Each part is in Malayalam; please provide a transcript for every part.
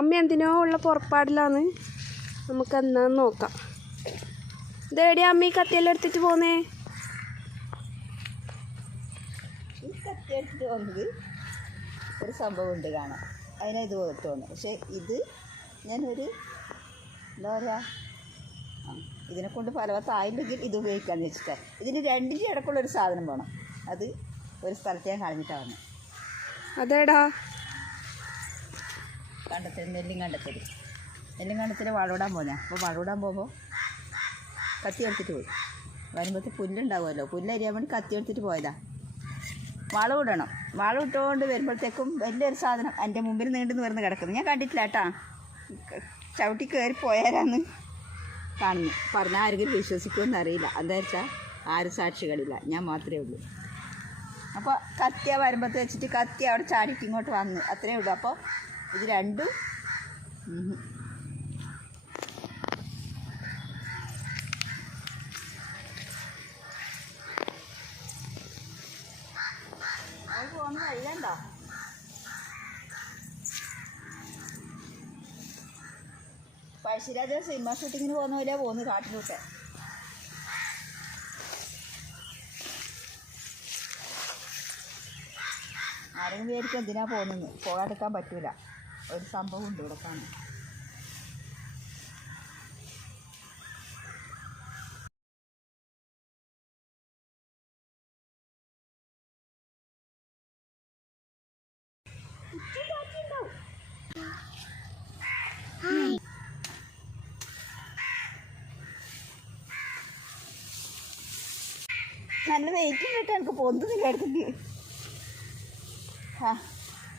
അമ്മ എന്തിനോ ഉള്ള പുറപ്പാടിലാന്ന്. നമുക്ക് എന്നാന്ന് നോക്കാം. ഇതേടിയാ അമ്മ ഈ കത്തിയെല്ലാം എടുത്തിട്ട് പോന്നേ? ഈ കത്തി എടുത്തിട്ട് വന്നത് ഒരു സംഭവം ഉണ്ട് കാണാം, അതിനത് തോന്നുന്നു. പക്ഷേ ഇത് ഞാനൊരു എന്താ പറയുക, ഇതിനെ കൊണ്ട് ഫലവത്തായില്ലെങ്കിൽ ഇത് ഉപയോഗിക്കാമെന്ന് വെച്ചിട്ടാണ്. ഇതിന് രണ്ടിൻ്റെ ഇടയ്ക്കുള്ളൊരു സാധനം വേണം. അത് ഒരു സ്ഥലത്ത് ഞാൻ കളഞ്ഞിട്ടാണ് വന്നത്. അതേടാ കണ്ടത്തിൽ നെല്ലും കണ്ടത്തിൽ വളവിടാൻ പോകുന്നത്. അപ്പോൾ വളവിടാൻ പോകുമ്പോൾ കത്തി എടുത്തിട്ട് പോയി. വരുമ്പോഴത്തെ പുല്ലുണ്ടാവുമല്ലോ, പുല്ലരിയാൻ വേണ്ടി കത്തി എടുത്തിട്ട് പോയതാണ്. വളവിടണം. വളവിട്ടുകൊണ്ട് വരുമ്പോഴത്തേക്കും വലിയൊരു സാധനം എൻ്റെ മുമ്പിൽ നീണ്ടെന്ന് വരുന്ന കിടക്കുന്നു. ഞാൻ കണ്ടിട്ടില്ല കേട്ടാ, ചവിട്ടി കയറി പോയാരാന്ന് കാണുന്നു. പറഞ്ഞാൽ ആരെങ്കിലും വിശ്വസിക്കുമെന്ന് അറിയില്ല. എന്താ വെച്ചാൽ ആരും സാക്ഷികളില്ല, ഞാൻ മാത്രമേ ഉള്ളൂ. അപ്പോൾ കത്തിയ വരുമ്പത്ത് വെച്ചിട്ട് കത്തി അവിടെ ചാടിയിട്ട് ഇങ്ങോട്ട് വന്ന്, അത്രയേ ഉള്ളൂ. അപ്പോൾ ഇത് രണ്ടും പോകുന്ന വഴിയണ്ടോ? പഴശ്ശിരാജ സിനിമ ഷൂട്ടിങ്ങിന് പോകുന്ന പോലെയാണ് പോകുന്നത് കാട്ടിലൂട്ടെ. ആരെങ്കിലും വിചാരിക്കും എന്തിനാ പോകുന്നത്, പോകാതെടുക്കാൻ പറ്റൂല. ഒരു സംഭവം ഉണ്ട് ഇവിടെ കാണാൻ. നല്ല വെയിറ്റ് കിട്ടാൻ എനിക്ക് പൊന്തുന്നില്ല അടുത്തേക്ക്. ആ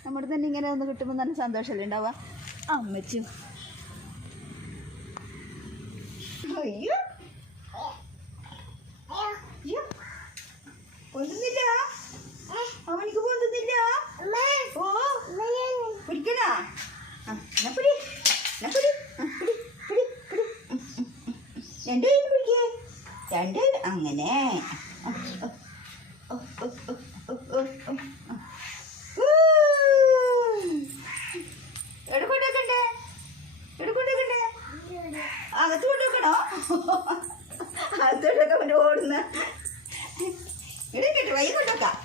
നമ്മുടെ തന്നെ ഇങ്ങനെ ഒന്ന് കിട്ടുമ്പോൾ നല്ല സന്തോഷമല്ലേ ഉണ്ടാവുക. അമ്മച്ചു അയ്യോ അയ്യോ പൊന്തുന്നില്ല, അവനിക്ക് പൊന്തുന്നില്ല. ഓ പിടിക്കണാ? രണ്ടുപേരും പിടിക്കേ, രണ്ടുപേരും അങ്ങനെ. എടുക്കൊണ്ടേ അകത്ത് കൊണ്ടുവെക്കണോ? അകത്തോട്ടൊക്കെ ഓടുന്ന ഇടയ്ക്കിട്ട് വൈ കൊണ്ടുവെക്കാം.